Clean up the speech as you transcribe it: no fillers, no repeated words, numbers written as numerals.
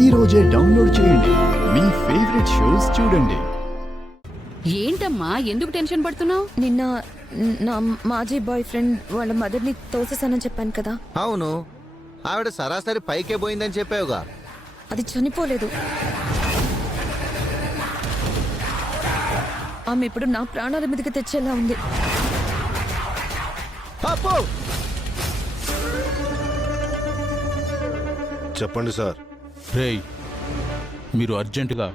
ఈ రోజే డౌన్లోడ్ చేయండి. మీ ఫేవరెట్ షోస్ చూడండి. ఏంటమ్మా ఎందుకు టెన్షన్ పడుతున్నావు? నిన్న నా మాజీ బాయ్ ఫ్రెండ్ వాళ్ళ మదర్ని తోసేసానని చెప్పాను కదా. అవును, ఆవిడ సరాసరి పైకే పోయిందని చెప్పావుగా. అది చనిపోలేదు. ఆమె ఇప్పుడు నా ప్రాణాల మీదకి తెచ్చేలా ఉంది. అబ్బో! చెప్పండి సార్. రేయ్, మీరు అర్జెంటుగా